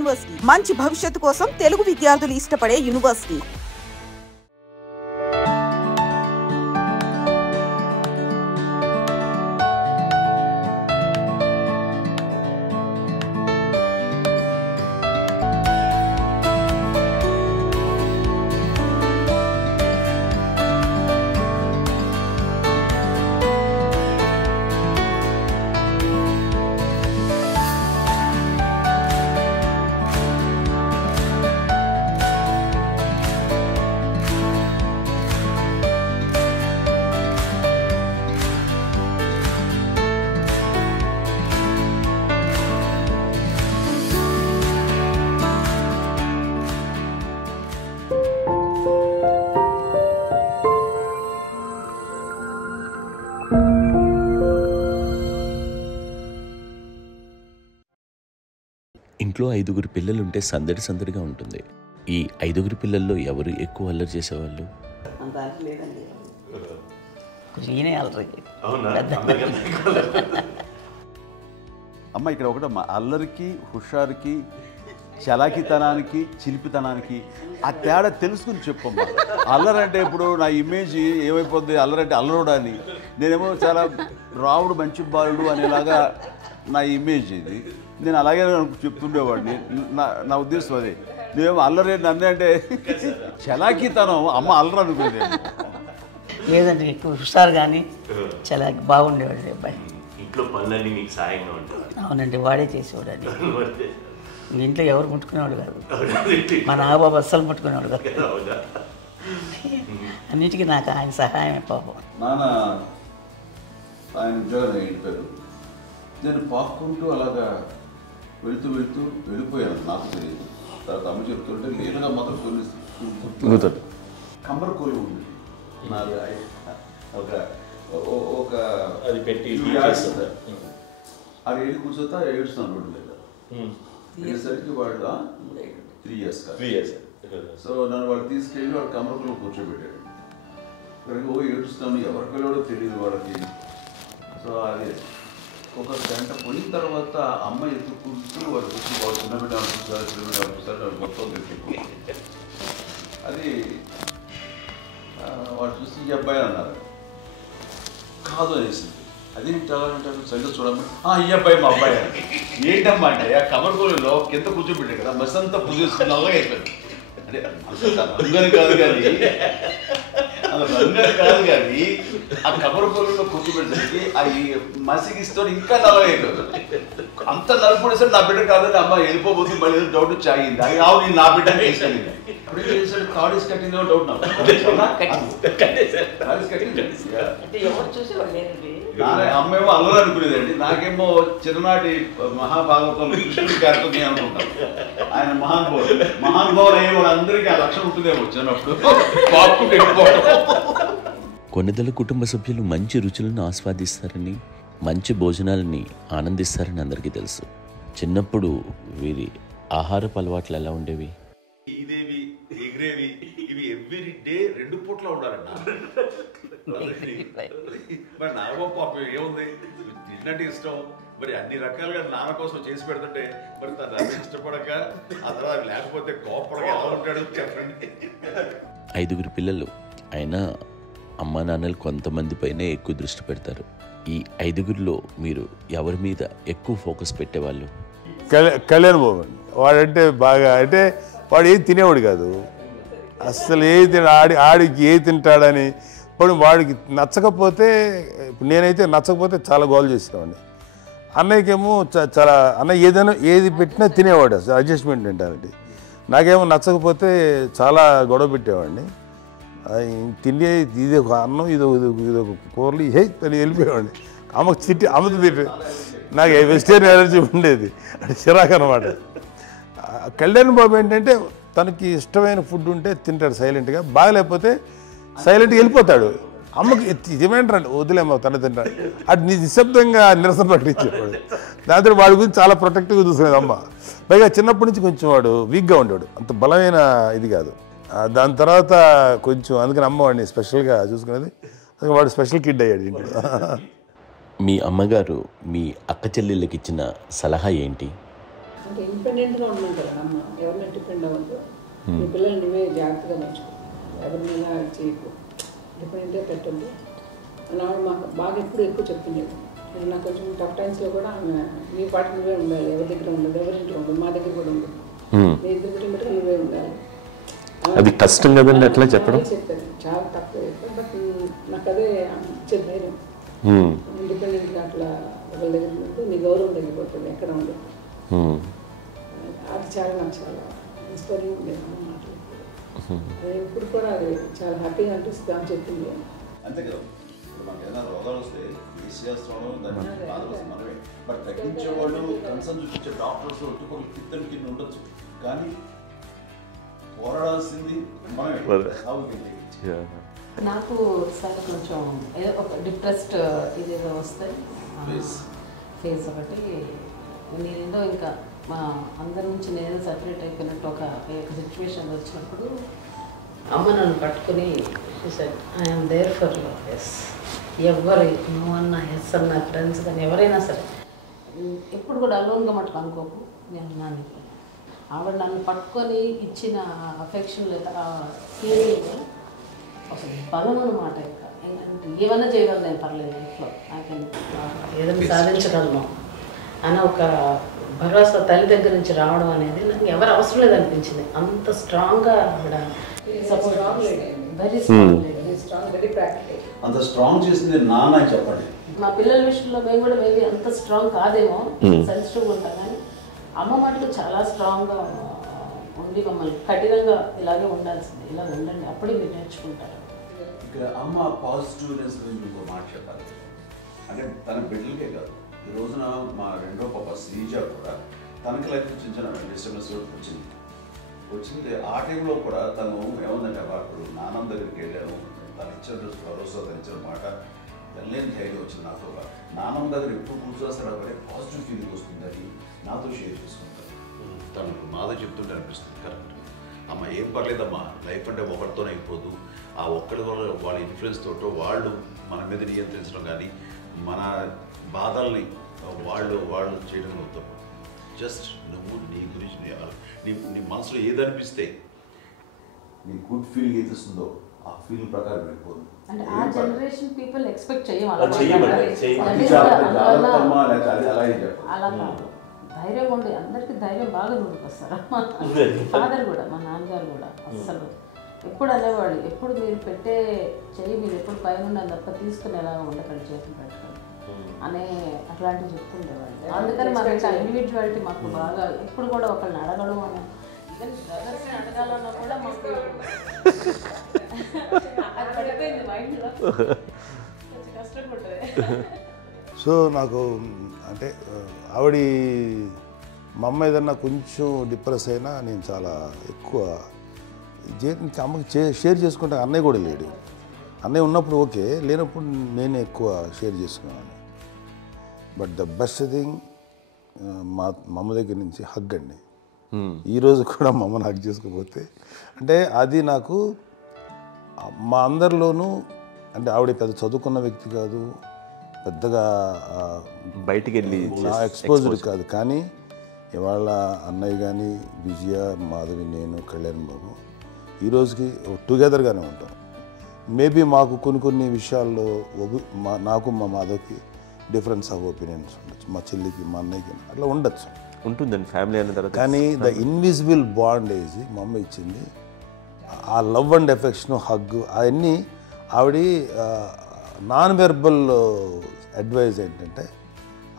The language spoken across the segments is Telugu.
యూనివర్సిటీ మంచి భవిష్యత్తు కోసం తెలుగు విద్యార్థులు ఇష్టపడే యూనివర్సిటీ. ఇంట్లో 5గురు పిల్లలుంటే సందడి సందడిగా ఉంటుంది. ఈ 5గురు పిల్లల్లో ఎవరు ఎక్కువ అల్లరి చేసేవాళ్ళు? అమ్మ ఇక్కడ ఒకటమ్మా, అల్లరికి, హుషారుకి, చలాకితనానికి, చిలిపితనానికి ఆ తేడా తెలుసుకుని చెప్పమ్మా. అల్లరంటే ఇప్పుడు నా ఇమేజ్ ఏమైపోద్ది, అల్లరంటే అల్లరుడు అని, నేనేమో చాలా రావుడు మంచి బాలుడు అనేలాగా నా ఇమేజ్ ఇది. నేను అలాగే చెప్తుండేవాడిని. నా ఉద్దేశం అదే. నేనేమో అల్లరి నన్నే అంటే చలాకితనం, అమ్మ అల్లరు అనుకునేది లేదండి. ఎక్కువ హుషారు కానీ చలాకి బాగుండేవాడు అబ్బాయి. ఇంట్లో పనులన్నీ మీకు సాయంగా ఉంటాయి? అవునండి, వాడే చేసేవాడు. అది ఇంట్లో ఎవరు ముట్టుకునేవాడు కాదు. మా నాగబాబు అస్సలు ముట్టుకునేవాడు కాదు. అన్నిటికీ నాకు ఆయన సహాయమే పాపం. నాన్న ఆయన ఉద్యోగం అయిపోయారు. నేను పాక్కుంటూ అలాగా వెళుతూ వెళ్ళిపోయాను, నాకు తెలియదు. తర్వాత అమ్మ చెప్తుంటే లేదుగా మాత్రం కొన్ని కమ్మర కోలు ఉంది నాది. ఒక అది పెట్టి అది వెళ్ళి కూర్చోతా ఏడుస్తున్నాను రోడ్డు మీద. అయ్యేసరికి వాళ్ళు 3 years సో నన్ను వాళ్ళు తీసుకెళ్ళి వాడు కమ్మరకులో కూర్చోబెట్టాడు. ఇక్కడికి ఏడుస్తాను, ఎవరికి వెళ్ళాడో తెలియదు వాళ్ళకి. సో అది ఒక గంట పోయిన తర్వాత అమ్మ ఎత్తుకుంటూ వాడు వచ్చి వాడు చిన్నబిడ్డ అనిపిస్తారు మొత్తం తెచ్చి అది వాడు చూసి ఈ అబ్బాయి అన్నారు. కాదు అనేసింది. అది చాలా అంటారు, సరిగ్గా చూడమ్మా, ఈ అబ్బాయి మా అబ్బాయి అని. ఏంటమ్మా అంటే ఆ కమర్గోళంలో కింద కూర్చోబెట్టాడు కదా, బస్ అంతా పూజేసుకుని అలాగే అయిపోయింది. అంటే రంగని కాదు కానీ ఆ కబరకోళ్ళలో కూర్చోబెట్టడానికి ఆ మసిగిస్తూ ఇంకా నలగైపోయింది. అంత నలుపుడేసరి నా బిడ్డ కాదని అమ్మ వెళ్ళిపోబోతుంది. మళ్ళీ డౌట్ వచ్చి ఆగింది. అది ఆవు నేను నా బిడ్డని తీసుకెళ్ళింది. అప్పుడు ఏం చేశాడు, కాలేజ్ కట్టిందో డౌట్ నాకు. అమ్మేమో అల్లరు అనుకునేదండి, నాకేమో చిన్ననాటి మహాభాగవతంలో కృష్ణుడి క్యారెక్టర్ అనుకుంటాను. ఆయన మహానుభావులు అయ్యే వాళ్ళందరికీ ఆ లక్షణం ఉంటుందేమో వచ్చినప్పుడు. కొన్నిదల కుటుంబ సభ్యులు మంచి రుచులను ఆస్వాదిస్తారని, మంచి భోజనాలని ఆనందిస్తారని అందరికీ తెలుసు. చిన్నప్పుడు వీరి ఆహారపు అలవాట్లు ఎలా ఉండేవి? ఇదేవి ఎగిరేవి ఇవి ఎవ్రీ డే 2 పూట్ల ఉండాలండి. మరి నాగబాబు పాపం ఏముంది, తిన్నట్టు ఇష్టం. మరి అన్ని రకాలుగా నాన్న కోసం చేసి పెడుతుంటే మరి తను అది ఇష్టపడక ఆ తర్వాత లేకపోతే కోపడగా ఎలా ఉంటాడు చెప్పండి. 5గురు పిల్లలు అయినా అమ్మా నాన్నలు కొంతమంది పైనే ఎక్కువ దృష్టి పెడతారు. ఈ 5గురిలో మీరు ఎవరి మీద ఎక్కువ ఫోకస్ పెట్టేవాళ్ళు? కళ్యాణ్ బాబు అండి. వాడంటే బాగా, అంటే వాడు ఏది తినేవాడు కాదు అసలు. ఆడికి ఏది తింటాడని ఇప్పుడు వాడికి నచ్చకపోతే, ఇప్పుడు నేనైతే నచ్చకపోతే చాలా గోల్ చేసేవాడిని. అన్నయ్యకేమో చాలా అన్నయ్య ఏదైనా ఏది పెట్టినా తినేవాడు, అసలు అడ్జస్ట్మెంట్ ఏంటంటే. నాకేమో నచ్చకపోతే చాలా గొడవ పెట్టేవాడిని. తిండి ఇది ఒక అన్నం, ఇదొక కూరలు అని వెళ్ళిపోయేవాడిని. అమ్మకు అమ్మతో తిట్టి నాకు వెజిటేరియన్ ఎలర్జీ ఉండేది, అంటే చిరాకు అనమాట. కళ్యాణ్ బాబు ఏంటంటే తనకి ఇష్టమైన ఫుడ్ ఉంటే తింటాడు సైలెంట్గా, బాగలేకపోతే సైలెంట్గా వెళ్ళిపోతాడు. అమ్మకి ఇదేమేంటారండి, వదిలేమో తన తింటాడు. అటు నిశ్శబ్దంగా నిరసన ప్రకటించేవాడు. దాంతో వాడి గురించి చాలా ప్రొటెక్టివ్గా చూసుకునేది అమ్మ. పైగా చిన్నప్పటి నుంచి కొంచెం వాడు వీక్గా ఉండేవాడు, అంత బలమైన ఇది కాదు. దాని తర్వాత కొంచెం అందుకని అమ్మ వాడిని స్పెషల్గా చూసుకునేది. వాడు స్పెషల్ కిడ్ అయ్యాడు ఇంట్లో. మీ అమ్మగారు మీ అక్క చెల్లెళ్ళకి ఇచ్చిన సలహా ఏంటి? అంటే ఇండిపెండెంట్గా ఉండమంటారు అమ్మ, ఎవరిని డిపెండ్ అవ్వద్దు, మీ పిల్లలు నువ్వే జాగ్రత్తగా పెంచుకో, ఎవరినైనా చేయకు, డిపెండెంట్గా పెట్టద్దు అని ఆవిడ మాకు బాగా ఎప్పుడు ఎక్కువ చెప్తుండేది. నాకు కొంచెం టఫ్ టైమ్స్లో కూడా ఆమె నీ పాటు నువ్వే ఉండాలి, ఎవరి దగ్గర ఉండదు, ఎవరింట్లో ఉండదు, మా దగ్గర కూడా ఉండదు, నీ ఇద్దరు గురించి నువ్వే ఉండాలి. అది కష్టం కదండి అట్లా చెప్పడం. చెప్పారు చాలా తక్కువ చెప్పారు, బట్ నాకు అదే ఇచ్చే ధైర్యం. ఇండిపెండెంట్గా అట్లా ఒకరి దగ్గర ఉంటూ నీ గౌరవం తగ్గిపోతుంది, ఎక్కడ ఉండదు. అది చాలా నాకు చాలా ఇన్స్పైరింగ్ ఉండేది అమ్మ మాటలు. ఇప్పుడు కూడా అది చాలా హ్యాపీగా అనిపిస్తుంది అని చెప్పింది. అంతే కదా, ఇప్పుడు మనకి ఏదైనా రోగాలు వస్తే చేస్తాం దాన్ని బాధపడుతుంది మనమే. బట్ తగ్గించే వాళ్ళు కన్సర్న్ చూపించే డాక్టర్స్ ఒట్టుకోలు కింద కింద ఉండొచ్చు, కానీ పోరాడాల్సింది మనమే. నాకు సార్ కొంచెం ఏదో ఒక డిప్రెస్డ్ ఇదేదో వస్తాయి ఫేస్ ఒకటి, నేనేదో ఇంకా మా అందరి నుంచి నేను సపరేట్ అయిపోయినట్టు ఒక సిచ్యువేషన్ వచ్చినప్పుడు అమ్మ నన్ను పట్టుకుని I'm there for your yes, ఎవరు నువ్వు అన్న ఎస్ అన్న ఫ్రెండ్స్ కానీ ఎవరైనా సరే ఎప్పుడు కూడా అలోన్గా మటుకు అనుకోకు నేను నాన్న. ఆవిడ నన్ను పట్టుకొని ఇచ్చిన అఫెక్షన్ లేదా ఫీలింగ్ అసలు బలం అన్నమాట. ఇంకా ఏమైనా చేయగలను నేను, పర్లేదు లైఫ్లో నాకేం ఏదైనా సాధించగలను అని ఒక భరోసా తల్లి దగ్గర నుంచి రావడం అనేది నాకు ఎవరు అవసరం లేదనిపించింది. అంత స్ట్రాంగ్గా ఆవిడ support, very strong, very practical. అంత స్ట్రాంగ్ చేసింది నాన్న చెప్పండి. మా పిల్లల విషయంలో మేము కూడా మేబీ అంత స్ట్రాంగ్ కాదేమో, సెన్సిటివ్గా ఉంటాం, కానీ అమ్మ మటుకు చాలా స్ట్రాంగ్గా ఉండి మమ్మల్ని కఠినంగా ఇలాగే ఉండాల్సింది, ఇలా ఉండండి అప్పుడే మీరు నేర్చుకుంటారు. ఇక్కడ అమ్మ పాజిటివ్నెస్ గురించి ఇంకో మాట చెప్పాలి. అంటే తన బిడ్డలకే కాదు, ఈ రోజున మా రెండో పాప శ్రీజ కూడా తనకి లైఫ్ చిన్న చిన్న డిస్టర్బెన్స్ వచ్చింది. ఆ టైంలో కూడా తను ఏముందంటే అప్పుడు నాన్నమ్మ దగ్గరికి వెళ్ళాను, తను ఇచ్చిన భరోసా, తను ఇచ్చిన మాట వెళ్ళలేని ధైర్యం వచ్చింది నాకు. నాన్నమ్మ దగ్గర ఎప్పుడు కూర్చోస్తాడు అప్పుడే పాజిటివ్ ఫీలింగ్ వస్తుందని నాతో షేర్ చేసుకుంటాను. తను మాతో చెప్తుంటే అనిపిస్తుంది కరెక్ట్, అమ్మ ఏం పర్లేదమ్మా, లైఫ్ అంటే ఒకరితోనే అయిపోదు, ఆ ఒక్కరి వల్ల వాళ్ళ ఇన్ఫ్లుయెన్స్ తోటో వాళ్ళు మన మీద నియంత్రించడం కానీ మన బాధల్ని వాళ్ళు చేయడం అవుతాం. జస్ట్ నువ్వు నీ గురించి నీ మనసులో ఏదనిపిస్తే నీ గుడ్ ఫీలింగ్ ఏదిస్తుందో ఆ ఫీలింగ్ ప్రకారం వెళ్ళిపోదు. అంటే ఆ జనరేషన్ పీపుల్ ఎక్స్పెక్ట్ చేయం అలా కాదు, ధైర్యం ఉండి అందరికి ధైర్యం బాగా నూరుకొస్తారు. ఫాదర్ కూడా, మా నాన్నగారు కూడా అస్సలు ఎప్పుడు అనేవాళ్ళు, ఎప్పుడు మీరు పెట్టే చెయ్యి మీరు ఎప్పుడు పైన తప్ప తీసుకుని ఎలా ఉండకండి, చేతులు పెట్టకండి అనే అట్లాంటివి చెప్తుండేవాళ్ళు. అందుకని మాకు ఇట్లా ఇండివిజువాలిటీ మాకు బాగా ఎప్పుడు కూడా ఒకళ్ళని అడగడం అని, ఈవెన్ బ్రదర్స్ని అడగాలన్నా కూడా మాకు అది పడిపోయింది మైండ్లో, కొంచెం కష్టంగా ఉంటుంది. సో నాకు అంటే ఆవిడ మా అమ్మ ఏదన్నా కొంచెం డిప్రెస్ అయినా నేను చాలా ఎక్కువ అమ్మకి షేర్ చేసుకుంటే అన్నయ్య కూడా లేడు. అన్నయ్య ఉన్నప్పుడు ఓకే, లేనప్పుడు నేనే ఎక్కువ షేర్ చేసుకున్నాను. బట్ ద బెస్ట్ థింగ్ మా అమ్మ దగ్గర నుంచి హగ్ అండి. ఈరోజు కూడా మా అమ్మని హగ్ చేసుకోకపోతే అంటే అది నాకు మా అందరిలోనూ, అంటే ఆవిడ పెద్ద చదువుకున్న వ్యక్తి కాదు, పెద్దగా బయటికి వెళ్ళి ఎక్స్పోజ్డ్ కాదు, కానీ ఇవాళ అన్నయ్య కానీ విజయ, మాధవి, నేను, కళ్యాణ్ బాబు ఈ రోజుకి టుగెదర్గానే ఉంటాం. మేబీ మాకు కొన్ని విషయాల్లో నాకు మా మాధవ్కి డిఫరెన్స్ ఆఫ్ ఒపీనియన్స్ ఉండొచ్చు, మా చెల్లికి మా అన్నయ్యకి అట్లా ఉండొచ్చు, ఉంటుందండి ఫ్యామిలీ అన్న తర్వాత. కానీ ద ఇన్విజిబుల్ బాండేజ్ మా అమ్మ ఇచ్చింది, ఆ లవ్ అండ్ ఎఫెక్షన్, హగ్, అవన్నీ ఆవిడ నాన్ వెర్బల్ అడ్వైజ్ ఏంటంటే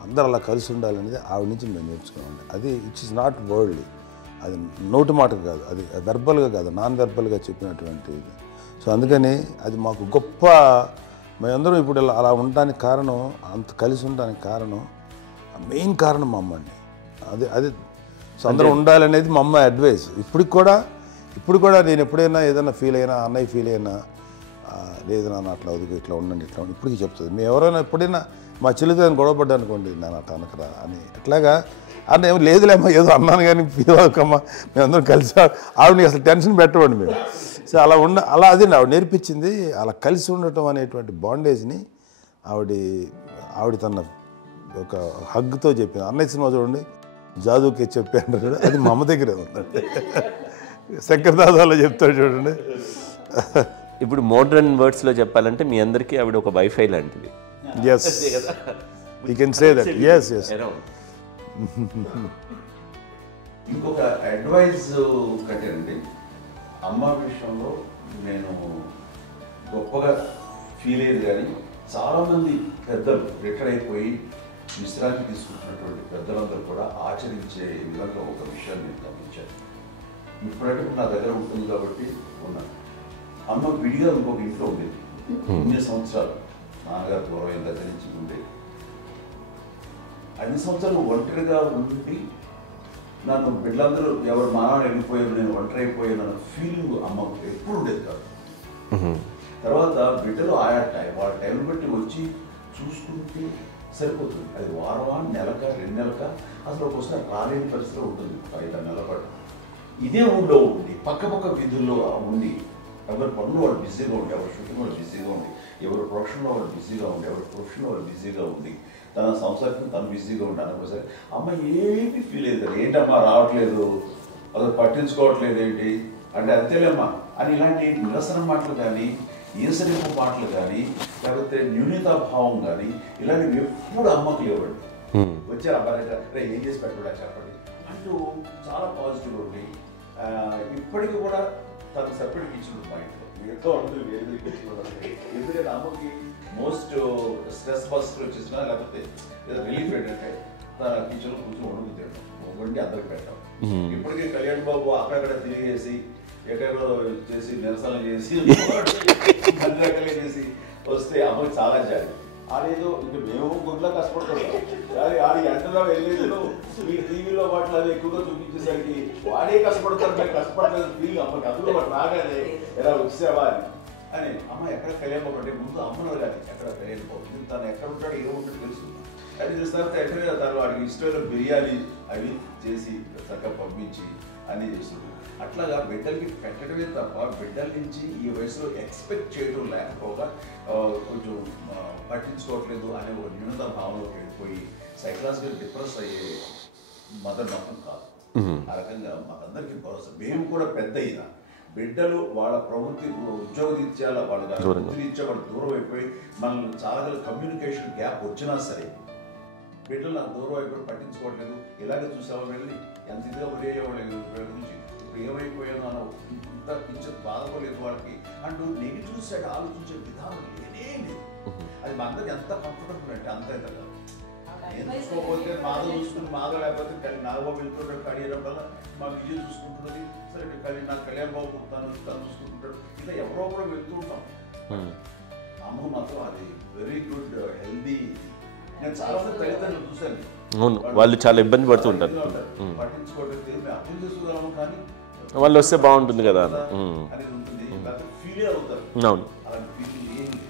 అందరూ అలా కలిసి ఉండాలనేది ఆవిడ నుంచి మేము నేర్చుకున్నామండి. అది ఇట్స్ ఇస్ నాట్ వర్డ్లీ, అది నోటి మాట కాదు, అది వెర్బల్గా కాదు, నాన్ వెర్బల్గా చెప్పినటువంటి ఇది. సో అందుకని అది మాకు గొప్ప, మేమందరం ఇప్పుడు అలా ఉండడానికి కారణం, అంత కలిసి ఉండడానికి కారణం, మెయిన్ కారణం మా అమ్మ అండి. అది సో అందరూ ఉండాలనేది మా అమ్మ అడ్వైస్. ఇప్పుడు కూడా నేను ఎప్పుడైనా ఏదైనా ఫీల్ అయినా, అన్నయ్య ఫీల్ అయినా, లేదు నాన్న అట్లా వదుకు, ఇట్లా ఉండండి, ఇట్లా ఉండి ఇప్పటికీ చెప్తుంది. మేము ఎవరైనా ఎప్పుడైనా మా చెల్లితో గొడవపడ్డా అనుకోండి, నేను అట్లా అనకరా అని ఎట్లాగా అన్న ఏమో లేదులేమ్మా ఏదో అన్నాను కానీ ఫీల్ అవ్వకమ్మా, మేమందరం కలిసి ఆవిడని అసలు టెన్షన్ పెట్టమండి మేము. సో అలా అది ఆవిడ నేర్పించింది, అలా కలిసి ఉండటం అనేటువంటి బాండేజ్ని ఆవిడ తన ఒక హగ్తో చెప్పింది. అన్నయ్య సినిమా చూడండి, జాదుకే చెప్పాను చూడ, అది మా అమ్మ దగ్గరే ఉందండి. శంకరదాదాలో చెప్తాడు చూడండి. ఇప్పుడు మోడ్రన్ వర్డ్స్లో చెప్పాలంటే మీ అందరికీ ఆవిడ ఒక వైఫై లాంటిది. Yes, you can say that. Yes yes. ఇంకొక అడ్వైజ్ కట్టండి, అమ్మ విషయంలో నేను గొప్పగా ఫీల్ అయ్యేది. కానీ చాలామంది పెద్దలు రిటైర్ అయిపోయి విశ్రాంతి తీసుకుంటున్నటువంటి పెద్దలందరూ కూడా ఆచరించే విధంగా ఒక విషయాన్ని నేను గమనించాను. ఇప్పుడంటే నా దగ్గర ఉంటుంది కాబట్టి ఉన్నాను. అమ్మ విడిగా ఇంకొక ఇంట్లో ఉండేది 9 సంవత్సరాలు, నాన్నగారు పూర్వం దగ్గర నుంచి ఉండేది. 5 సంవత్సరాలు ఒంటరిగా ఉండి నన్ను బిడ్డలందరూ ఎవరు మానవులు వెళ్ళిపోయారు, నేను ఒంటరి అయిపోయాను అన్న ఫీలింగ్ అమ్మకు ఎప్పుడు ఉండేది కాదు. తర్వాత బిడ్డలు ఆయా వాళ్ళ టైం బట్టి వచ్చి చూసుకుంటే సరిపోతుంది. అది వారమా, నెలక, 2 నెలక, అసలు ఒకసారి రాలేని పరిస్థితిలో ఉంటుంది. 5-6 నెలల పాటు ఇదే ఊళ్ళో ఉండి పక్క విధుల్లో ఉండి ఎవరి పనులు వాళ్ళు బిజీగా ఉండి, ఎవరి షూటింగ్ వాళ్ళు బిజీగా ఉండి, ఎవరి ప్రొఫెషన్లో వాళ్ళు బిజీగా ఉండి, ఎవరి ప్రొఫెషన్లో వాళ్ళు బిజీగా ఉండి, తన సంసారం తను బిజీగా ఉంటాను అనుకోసరి అమ్మ ఏమి ఫీల్ అయ్యేది కదా, ఏంటమ్మా రావట్లేదు, అసలు పట్టించుకోవట్లేదు ఏంటి అంటే అంతేలేమ్మా అని ఇలాంటి నిరసన మాటలు కానీ, ఈసరింపు మాటలు కానీ, లేకపోతే న్యూనతాభావం కానీ ఇలాంటివి ఎప్పుడు అమ్మకు లేవండి. వచ్చారు అబ్బాయి ఏం చేసి పెట్టడా చెప్పండి అంటూ చాలా పాజిటివ్ ఉండి ఇప్పటికీ కూడా తను సపరేట్ ఇచ్చిండు మా ఇంట్లో ఎంతో ఉంటుంది. వేరే ఎందుకంటే అమ్మకి మోస్ట్ స్ట్రెస్ బస్టర్ వచ్చేసినా లేకపోతే రిలీఫ్ ఏంటంటే తన కిచెన్లో కూర్చొని వండుకు తింటాం, వండి అందరికి పెట్టాం. ఇప్పటికీ కళ్యాణ్ బాబు అక్కడక్కడ తిరిగేసి ఎక్కడెక్కడో చేసి నిరసనలు చేసి అన్ని రకాలుగా చేసి వస్తే అమ్మకి చాలా జాలి. ఆడేదో ఇంక మేము గుడ్లా కష్టపడుతున్నాం కానీ ఆడి ఎంతలో వెళ్ళేదో మీ టీవీలో వాటిలో అది ఎక్కువగా చూపించేసరికి వాడే కష్టపడతారు, మేము కష్టపడలేదు ఫీల్ అమ్మకి. అందులో వాడు రాగానే ఎలా వచ్చావా అని అమ్మ ఎక్కడ కళ్యాణ్ బాబు అంటే ముందు అమ్మలో కానీ ఎక్కడ కళ్యాణ్ బాబు తను ఎక్కడ ఉంటాడు ఏమో ఉంటుంది తెలుసు. అది చూసిన తర్వాత ఎక్కడ తను వాడికి ఇష్టమైన బిర్యానీ అవి చేసి చక్కగా పంపించి అన్నీ చేస్తుంది. అట్లాగా బిడ్డలకి పెట్టడమే తప్ప బిడ్డల నుంచి ఈ వయసులో ఎక్స్పెక్ట్ చేయడం లేకపోగా కొంచెం పట్టించుకోవట్లేదు అనే ఒక న్యూనత భావనలోకి వెళ్ళిపోయి సైకలాజికల్ డిప్రెస్ అయ్యే మదర్ మాత్రం కాదు. ఆ రకంగా మాకందరికీ భరోసా. మేము కూడా పెద్ద అయినా బిడ్డలు వాళ్ళ ప్రవృత్తి ఉద్యోగరీత్యాల వాళ్ళ వృత్తిరీత్యా వాళ్ళు దూరం అయిపోయి మనల్ని చాలా కమ్యూనికేషన్ గ్యాప్ వచ్చినా సరే బిడ్డలు నాకు దూరం అయిపోయి పట్టించుకోవట్లేదు. ఇలాగే చూసావా వెళ్ళి ఎంత ఇదిగా ఉదయ్యేవాళ్ళు గురించి ఇప్పుడు ఏమైపోయాను అన్న ఇంత కించెం బాధపడలేదు వాళ్ళకి అంటూ నెగిటివ్ సైడ్ ఆలోచించే విధానం లేనే లేదు. అది మా అందరికి ఎంత కంఫర్టబుల్ అంటే అంత అయితే కాదు. ఎంచుకోకపోతే మాధవ చూసుకుని మాధవ లేకపోతే నాగబాబు వెళ్తుంటాడు కడియడం వల్ల మా విజయ్ చూసుకుంటున్నది సరే నాకు కళ్యాణ్ బాబు తను చూసుకుంటాడు. ఇలా ఎవరో కూడా వెళ్తూ ఉంటాం. అమ్మ మాత్రం అది వెరీ గుడ్ హెల్దీ. నేను చాలా మంది తల్లిదండ్రులు చూశాను, వాళ్ళు చాలా ఇబ్బంది పడుతూ ఉంటారు, పట్టించుకోవట్లేదు అర్థం చేసుకోగలము కానీ వాళ్ళు వస్తే బాగుంటుంది కదా అనేది ఉంటుంది. ఫీల్ అవుతారు. అవును, అలాంటి ఫీలింగ్ ఏం లేదు.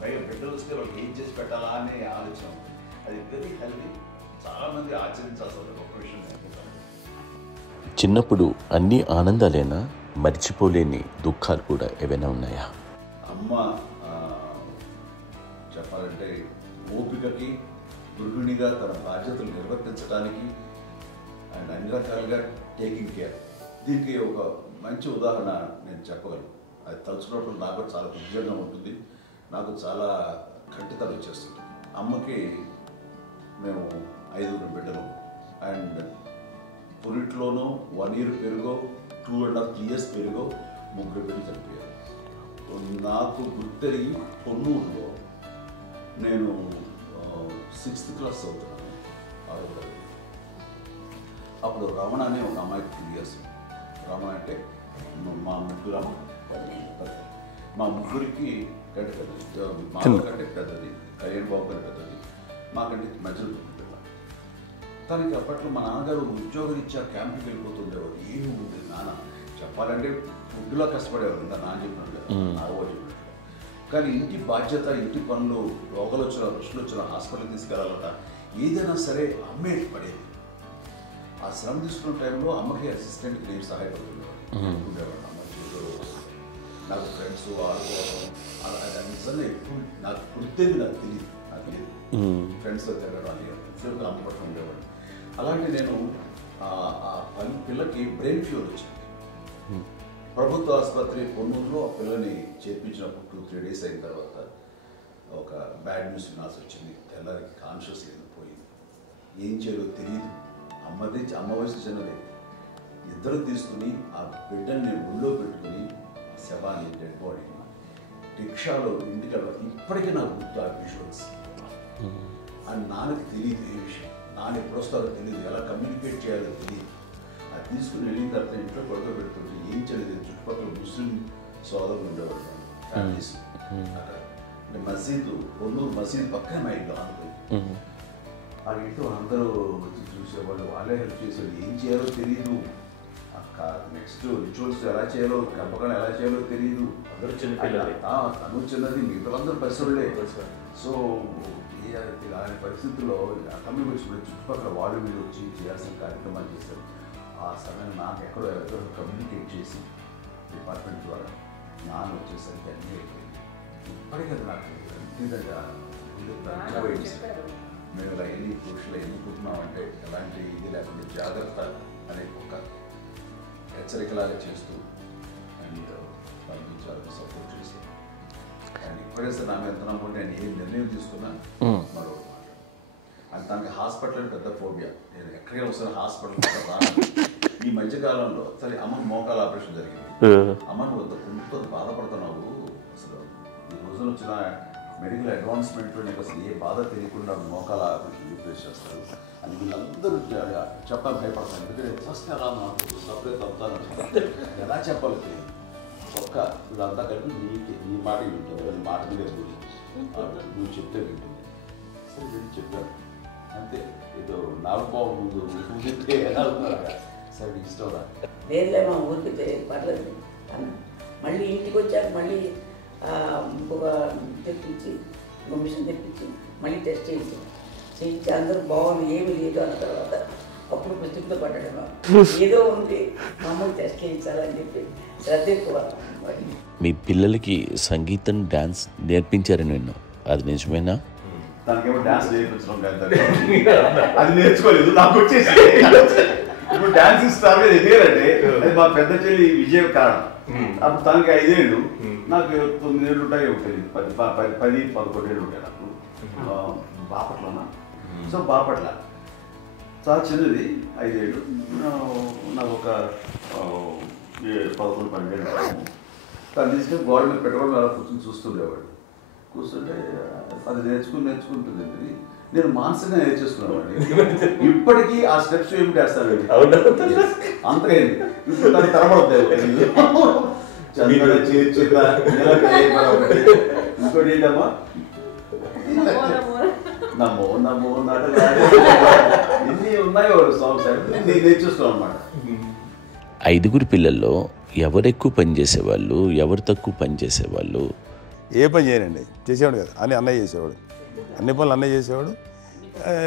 పైగా బిడ్డలు వస్తే వాళ్ళకి ఏం చేసి పెట్టాలా అనే ఆలోచన. అది వెరీ హెల్దీ. చాలా మంది ఆచరించాల్సిన గొప్ప విషయం. చిన్నప్పుడు అన్ని ఆనందాలేనా, మర్చిపోలేని దుఃఖాలు కూడా ఏవైనా ఉన్నాయా? అమ్మ చెప్పాలంటే ఓపికకి, గృహిణిగా తన బాధ్యతలు నిర్వర్తించడానికి అండ్ అన్ని రకాలుగా టేకింగ్ కేర్. దీనికి ఒక మంచి ఉదాహరణ నేను చెప్పగలను. అది తలుచుకున్నప్పుడు నాకు చాలా ఉద్యోగంగా ఉంటుంది, నాకు చాలా ఖండితలు వచ్చేస్తుంది. అమ్మకి మేము 5 బిడ్డలు అండ్ పురిట్లోనూ 1 year పెరుగో 2.5 years పెరుగో 3 బిడ్డలు చనిపోయారు. నాకు గుర్తెరిగి పొన్నూరులో నేను 6th class చదువుతున్నాను. అప్పుడు రమణ అనే ఒక అమ్మాయికి 2 years. రమణ అంటే మా ముగ్గురికి కంటే పెద్దది, మా కంటే పెద్దది, కళ్యాణ్ బాబు కంటే పెద్దది, మాకంటే మధ్యలో పిల్ల. తనకి అప్పట్లో మా నాన్నగారు ఉద్యోగరీత్యా క్యాంపుకి వెళ్ళిపోతుండేవారు. ఏమి ఉంటుంది నాన్న చెప్పాలంటే ఫుడ్లో కష్టపడేవారు. ఇంకా నాన్న చెప్పినట్టు నాగబాబు చెప్పినట్టు. కానీ ఇంటి బాధ్యత, ఇంటి పనులు, రోగాలు వచ్చిన రుచులు వచ్చిన హాస్పిటల్కి తీసుకెళ్ళాలట ఏదైనా సరే అమ్మే పడేది. ఆ శ్రమ తీసుకున్న టైంలో అమ్మకి అసిస్టెంట్కి నేను సహాయపడుతుండేవాడు ఉండేవాడు. అమ్మ నాకు ఫ్రెండ్స్ ఆడుకోవడం అలా నిజంగా ఎప్పుడు నాకు గుర్తేది నాకు తెలియదు. ఫ్రెండ్స్తో తిరగడం అని సేపు అమ్మ పట్టుకుని ఉండేవాడు. అలాంటి నేను పిల్లకి బ్రెయిన్ ఫ్యూర్ వచ్చింది. ప్రభుత్వ ఆసుపత్రి పొన్నూరులో ఆ పిల్లని చేర్పించినప్పుడు 2-3 days అయిన తర్వాత ఒక బ్యాడ్ న్యూస్ వినాల్సి వచ్చింది. తెల్లరికి కాన్షియస్ లేదు, పోయింది. ఏం చేయాలో తెలియదు. అమ్మ వయసు చిన్నదే. ఇద్దరు తీసుకుని ఆ బిడ్డని ఒళ్ళో పెట్టుకుని శవాన్ని, డెడ్ బాడీని రిక్షాలో ఇంటికి ఇప్పటికీ నాకు గుర్తు ఆ విజువల్స్. అండ్ నాన్నకి తెలియదు ఏ విషయం, నాన్న ఎప్పుడు వస్తారో తెలియదు, ఎలా కమ్యూనికేట్ చేయాలో తెలియదు. అది తీసుకుని వెళ్ళిన తర్వాత ఇంట్లో పడుకోబెడుతుంటే ఏం చేయలేదు. చుట్టుపక్కల ముస్లిం సోదరులు ఉండేవాళ్ళు, ఫ్యామిలీస్. అక్కడ మసీదు, పొన్నూరు మసీదు పక్కన మా ఇంట్లో ఆనుకుంది. ఆ ఇంట్లో అందరూ వచ్చి చూసేవాళ్ళు, వాళ్ళే హెల్ప్ చేసేవాళ్ళు. ఏం చేయాలో తెలియదు. నెక్స్ట్ రిచువల్స్ ఎలా చేయాలో, కంపకం ఎలా చేయాలో తెలియదు. తను చిన్నది, మిగతాందరూ పసివాళ్ళే. సో అలాంటి పరిస్థితుల్లో కమ్యూనికేట్స్ చుట్టుపక్కల వాళ్ళు మీరు వచ్చి చేయాల్సిన కార్యక్రమాలు చేశారు. ఆ సమయం నాకు ఎక్కడో కమ్యూనికేట్ చేసి డిపార్ట్మెంట్ ద్వారా నాన్న వచ్చేసరికి అన్నీ అయిపోయింది. ఇప్పటికీ నాకు మేము ఇలా ఎన్ని పురుషులు ఎన్నుకుంటున్నామంటే ఎలాంటి ఇది లేకుండా జాగ్రత్త అనే ఒక హెచ్చరికలాగా చేస్తూ అండ్ పంపించాలని సపోర్ట్ చేసి అండ్ ఇప్పుడైతే నా మీద ఎంత నమ్ముకుంటే నేను ఏ నిర్ణయం తీసుకున్నా మరో అండ్ తనకి హాస్పిటల్ అంటే పెద్ద ఫోబియా. నేను ఎక్కడికి వస్తాను హాస్పిటల్ రాను. ఈ మధ్యకాలంలో సరే అమ్మకి మోకాల ఆపరేషన్ జరిగింది. అమ్మ నువ్వు కొంత బాధపడుతున్నావు, అసలు ఈ రోజున వచ్చిన మెడికల్ అడ్వాన్స్మెంట్లో నీకు అసలు ఏ బాధ తెలియకుండా మోకాల ఆపరేషన్ రిప్లేస్ చేస్తారు అని వీళ్ళందరూ చెప్పాలి భయపడతాను. ఎందుకంటే ఫస్ట్ ఎలా సపరేట్ అవుతాను, ఎలా చెప్పాలి తెలియదు. ఒక్క వీళ్ళంతా కలిపి నీ మాట వింటుంది, అది మాట మీద నువ్వు చెప్తే వింటుంది. సరే నేను చెప్పాను అంతే. ఏదో నాలుగు ముందు ఊరికే ఎలా ఉన్నారు, సరే ఇష్టం రా లేదులే మా ఊరికి పర్లేదు అన్న. మళ్ళీ ఇంటికి వచ్చాక మళ్ళీ ఇంకొక తెప్పించి మిషన్ తెప్పించి మళ్ళీ టెస్ట్ చేయించి అందరూ బాగుంది, ఏమీ లేదు అన్న తర్వాత అప్పుడు పుస్తకంతో పడ్డాడు. ఏదో ఉంది మామూలు టెస్ట్ చేయించాలని చెప్పి శ్రద్ధ ఎక్కువ. మీ పిల్లలకి సంగీతం, డాన్స్ నేర్పించారని విన్నాం, అది నిజమేనా? దానికేమో డాన్స్ నేర్పించడం అది నేర్చుకోలేదు, నాకు వచ్చేసి ఇప్పుడు డాన్స్ స్టార్ మీద ఎదిగారంటే అది మా పెద్ద చెల్లి విజయం కారణం. అప్పుడు తనకి 5 ఏళ్ళు, నాకు 9 ఏళ్ళు ఉంటాయి, 10-11 ఏళ్ళు ఉంటాయి నాకు. బాపట్లనా? సో బాపట్ల చాలా చిన్నది, 5 ఏళ్ళు. నాకు ఒక 11-12 ఏళ్ళు. తను తీసుకొని గోడ మీద పెట్టుకోవడం అలా కూర్చొని చూస్తుండేవాడు. కూర్చుంటే అది నేర్చుకుంటుంది. నేను మానసికంగా నేర్చేసుకున్నామండి. ఇప్పటికీ ఆ స్టెప్స్ ఏమిటి వేస్తాను అంతగా ఇప్పుడు దాన్ని తరబడతాయి. ఇంకోటి ఏంటమ్మా, నమ్మో నమ్మో ఎన్ని ఉన్నాయో సాంగ్స్ నేను నేర్చేస్తున్నాను అన్నమాట. 5 పిల్లల్లో ఎవరు ఎక్కువ పని చేసేవాళ్ళు, ఎవరు తక్కువ పని చేసేవాళ్ళు? ఏ పని చేయనండి, చేసేవాడు కదా అని అన్నయ్య చేసేవాడు. అన్ని పనులు అన్నయ్య చేసేవాడు.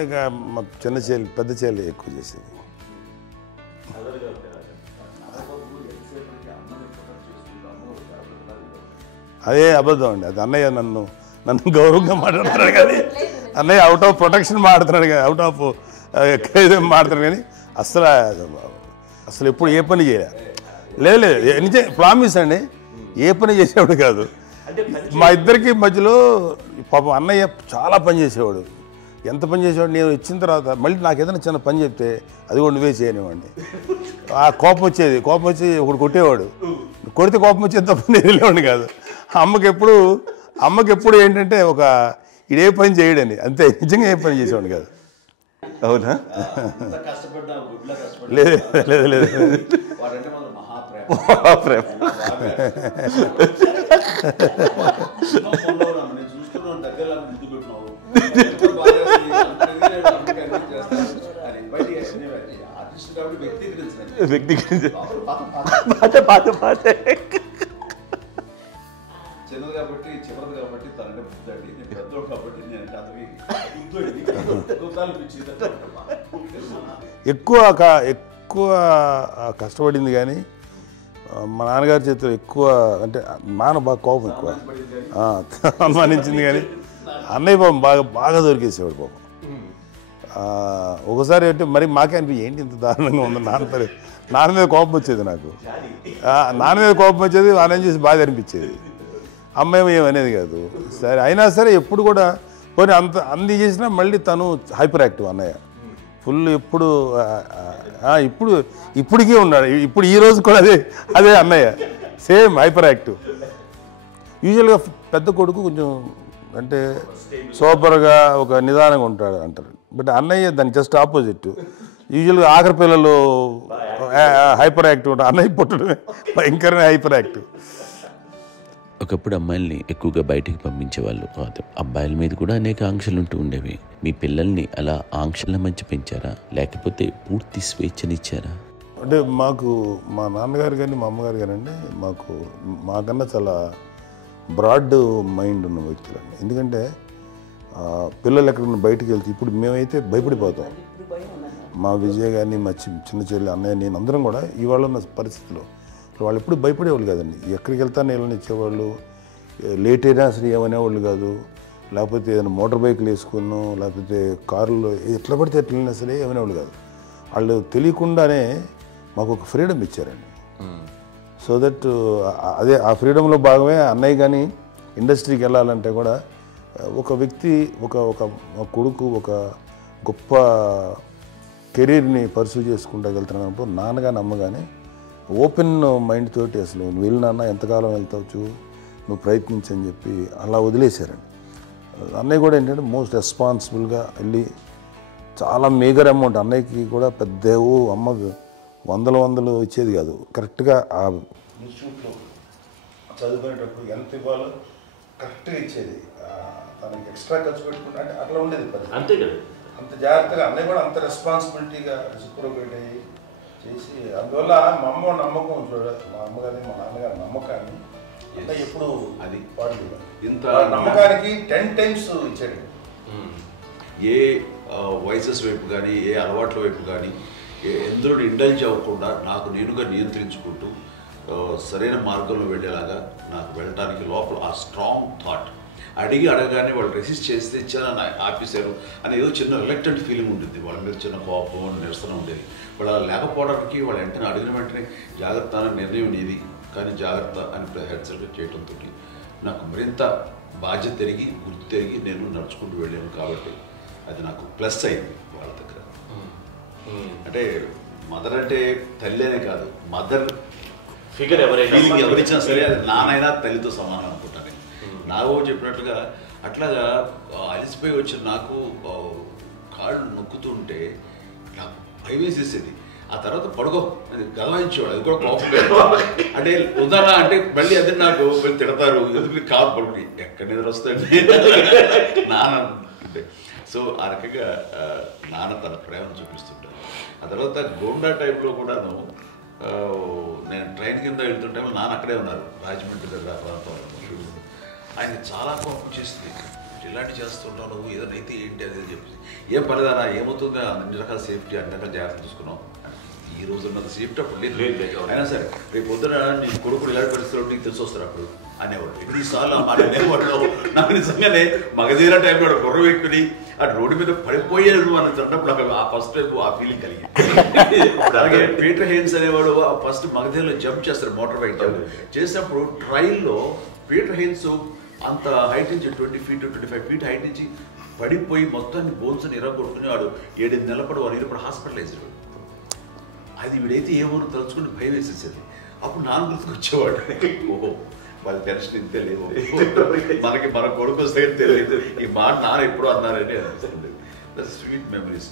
ఇక మా చిన్న చెల్లి, పెద్ద చెల్లి ఎక్కువ చేసేది. అదే అబద్ధం అండి, అది అన్నయ్య నన్ను గౌరవంగా మాట్లాడుతున్నాడు కానీ అన్నయ్య అవుట్ ఆఫ్ ప్రొటెక్షన్ మాట్లాడుతున్నాడు కానీ, అవుట్ ఆఫ్ మాట్లాడుతున్నాడు కానీ అసలు ఎప్పుడు ఏ పని చేయలే. లేదు నిజం ప్రామిస్ అండి, ఏ పని చేసేవాడు కాదు. మా ఇద్దరికి మధ్యలో పాపం అన్నయ్య చాలా పని చేసేవాడు. ఎంత పని చేసేవాడు, నేను ఇచ్చిన తర్వాత మళ్ళీ నాకు ఏదైనా చిన్న పని చెప్తే అది కూడా నువ్వే చేయనివ్వండి. ఆ కోపం వచ్చేది, కోపం వచ్చి ఒకడు కొట్టేవాడు. కొడితే కోపం వచ్చేది తప్ప నేను వెళ్ళేవాడిని కాదు. అమ్మకి ఎప్పుడు ఏంటంటే ఒక ఇదే పని చేయడని, అంతే. నిజంగా ఏ పని చేసేవాడిని కాదు. అవునా? లేదు లేదు లేదు మహాప్రేమ. చిన్నది కాబట్టి చివరిది కాబట్టి తనంటే బుద్ధండి, నేను పెద్దోడు కాబట్టి నేను ఎక్కువ కష్టపడింది కానీ మా నాన్నగారి చేతిలో ఎక్కువ, అంటే నాన్న బాగా కోపం ఎక్కువ అనుమానించింది కానీ అన్నయ్య పాపం బాగా దొరికేసేవాడు పాపం. ఒకసారి అంటే మరి మాకే అనిపి ఏంటి ఇంత దారుణంగా ఉంది నాన్న మీద కోపం వచ్చేది నాకు. నాన్న మీద కోపం వచ్చేది, ఆయన చేసి బాధ అనిపించేది. అమ్మాయి ఏమనేది కాదు. సరే అయినా సరే ఎప్పుడు కూడా పోనీ అంది చేసినా మళ్ళీ తను హైపర్ యాక్టివ్ అన్నయ్య. ఫుల్ ఇప్పటికీ ఉన్నాడు. ఇప్పుడు ఈ రోజు కూడా అదే అన్నయ్య, సేమ్ హైపర్ యాక్టివ్. యూజువల్గా పెద్ద కొడుకు కొంచెం అంటే సూపర్గా ఒక నిదానంగా ఉంటాడు అంటారు. బట్ అన్నయ్య దాని జస్ట్ ఆపోజిట్. యూజువల్గా ఆఖరి పిల్లలు హైపర్ యాక్టివ్ ఉంటారు, అన్నయ్య పుట్టడమే భయంకరమైన హైపర్ యాక్టివ్. ఒకప్పుడు అమ్మాయిల్ని ఎక్కువగా బయటికి పంపించేవాళ్ళు కాదు, అబ్బాయిల మీద కూడా అనేక ఆంక్షలు ఉంటూ ఉండేవి. మీ పిల్లల్ని అలా ఆంక్షల మధ్య పెంచారా, లేకపోతే పూర్తి స్వేచ్ఛనిచ్చారా? అంటే మాకు మా నాన్నగారు కానీ మా అమ్మగారు కానీ మాకన్నా చాలా బ్రాడ్ మైండ్ ఉన్న వ్యక్తులండి. ఎందుకంటే పిల్లలు ఎక్కడన్నా బయటకు వెళ్తే ఇప్పుడు మేమైతే భయపడిపోతాం. మా విజయ్ కానీ మా చిన్న చెల్లి అన్నయ్య నేను అందరం కూడా ఇవాళ ఉన్న పరిస్థితిలో వాళ్ళు ఎప్పుడు భయపడేవాళ్ళు కాదండి. ఎక్కడికి వెళ్తాను నీళ్ళని ఇచ్చేవాళ్ళు, లేట్ అయినా అసలు ఏమనేవాళ్ళు కాదు. లేకపోతే ఏదైనా మోటార్ బైక్లు వేసుకున్నాం, లేకపోతే కారులో ఎట్లా పడితే ఎట్లయినా సరే ఏమనేవాళ్ళు కాదు. వాళ్ళు తెలియకుండానే మాకు ఒక ఫ్రీడమ్ ఇచ్చారండి. సో దట్ అదే ఆ ఫ్రీడంలో భాగమే అన్నయ్య కానీ ఇండస్ట్రీకి వెళ్ళాలంటే కూడా ఒక వ్యక్తి ఒక కొడుకు ఒక గొప్ప కెరీర్ని పర్సూ చేసుకుంటూ వెళ్తున్నప్పుడు నాన్నగాని అమ్మగానే ఓపెన్ మైండ్ తోటి అసలు నువ్వు వెళ్ళినా ఎంతకాలం వెళ్తావచ్చు, నువ్వు ప్రయత్నించని చెప్పి అలా వదిలేశారండి. అన్నయ్య కూడా ఏంటంటే మోస్ట్ రెస్పాన్సిబుల్గా వెళ్ళి చాలా మేజర్ అమౌంట్ అన్నయ్యకి కూడా పెద్ద అమ్మకు వందలు ఇచ్చేది కాదు. కరెక్ట్గా ఆ ఇన్స్టిట్యూట్లో చదువుకునేటప్పుడు ఎంత ఇవ్వాలో కరెక్ట్గా ఇచ్చేది. తనకి ఎక్స్ట్రా ఖర్చు పెట్టుకుంటే అంటే అట్లా ఉండేది అంతే కదా. అంత జాగ్రత్తగా అన్నయ్య కూడా అంత రెస్పాన్సిబిలిటీగా రెసిప్రోకేట్ అయ్యి చేసి అందువల్ల మా అమ్మ నమ్మకం మా అమ్మగారి మా నాన్నగారి నమ్మకాన్ని అన్నయ్య ఎప్పుడు అది వాడు ఇంత నమ్మకానికి 10 times ఇచ్చాడు. ఏ వయసెస్ వైపు కానీ ఏ అలవాట్ల వైపు కానీ ఎందులో ఇండల్జ్ అవ్వకుండా నాకు నేనుగా నియంత్రించుకుంటూ సరైన మార్గంలో వెళ్ళేలాగా నాకు వెళ్ళడానికి లోపల ఆ స్ట్రాంగ్ థాట్ అడగగానే వాళ్ళు రెసిస్ట్ చేస్తే ఇచ్చారని ఆపేశారు అని ఏదో చిన్న రిలక్టెంట్ ఫీలింగ్ ఉంటుంది. వాళ్ళ మీద చిన్న కోపం నిరసన ఉండేది. వాళ్ళు అలా లేకపోవడానికి వాళ్ళు వెంటనే అడిగిన వెంటనే జాగ్రత్త అనే నిర్ణయం నీది, కానీ జాగ్రత్త అని హెచ్చరిక చేయడంతో నాకు మరింత బాధ్యత తిరిగి గుర్తు తిరిగి నేను నడుచుకుంటూ వెళ్ళాను. కాబట్టి అది నాకు ప్లస్ అయింది వాళ్ళ దగ్గర. అంటే మదర్ అంటే తల్లి అనే కాదు, మదర్ ఫిగర్ ఎవరిచ్చినా సరే అది నానైనా తల్లితో సమానం అనుకుంటాను. నాకు చెప్పినట్లుగా అట్లాగా అలిసిపోయి వచ్చిన నాకు కాళ్ళు నొక్కుతుంటే నాకు భయం వేసేసేది. ఆ తర్వాత పడుకో గలవాయించేవాడు, అది కూడా కోపం. అంటే ఉదాహరణ అంటే మళ్ళీ అది నాకు తిడతారు, ఎందుకు కాదు పడుకుని ఎక్కడ నిద్ర వస్తాయండి నాన్న అంటే. సో ఆ రకంగా నాన్న తన ప్రేమను చూపిస్తుంటాను. ఆ తర్వాత గోండా టైంలో కూడాను నేను ట్రైన్ కింద వెళ్తుంటే నాన్న అక్కడే ఉన్నారు, రాజమండ్రి దగ్గర ప్రాంతంలో. ఆయన చాలా కోపం చేస్తుంది, ఇలాంటి చేస్తుంటావు నువ్వు, ఏదైనా అయితే ఏంటి అది చెప్పి. ఏం పర్లేదన్నా ఏమవుతుందో అన్ని రకాల సేఫ్టీ అన్ని రకాల జాగ్రత్త చూసుకున్నాం. ఈ రోజు ఉన్నది సేఫ్టీ అప్పుడు లేదు. అయినా సరే రేపు పొద్దున నీ కొడుకులు ఇలాంటి పరిస్థితులు నీకు తెలిసి వస్తారు అప్పుడు అనేవాడు. ఎన్నిసార్లు ఆ మాట అనేవాడు. నాకు నిజంగానే మగధీర టైంలో గుర్ర వ్యక్తిని ఆ రోడ్డు మీద పడిపోయేది అని అన్నప్పుడు ఆ ఫస్ట్ టైం ఆ ఫీలింగ్ కలిగింది. అలాగే పీటర్ హెయిన్స్ అనేవాడు ఫస్ట్ మగధీరలో జంప్ చేస్తారు, మోటార్ బైక్ జంప్ చేసినప్పుడు ట్రైల్లో పీటర్ హెయిన్స్ అంత హైట్ నుంచి 20 feet 25 feet హైట్ నుంచి పడిపోయి మొత్తాన్ని బోన్స్ ఇరగొట్టుకుని వాడు 7 నెలల పాటు వాడు ఇరప్పుడు హాస్పిటలైజ్డ్. అది వీడైతే ఏమో తలుచుకుని భయం వేసేసేది. అప్పుడు నాన్న గుర్తుకు వచ్చేవాడు, ఓహో వాళ్ళ టెన్షన్ ఇంతే లేదు, మనకి మన కొడుకు వస్తే తెలియదు ఈ మాట నాన్న ఎప్పుడు అన్నారని అనిపిస్తుంది. Sweet memories.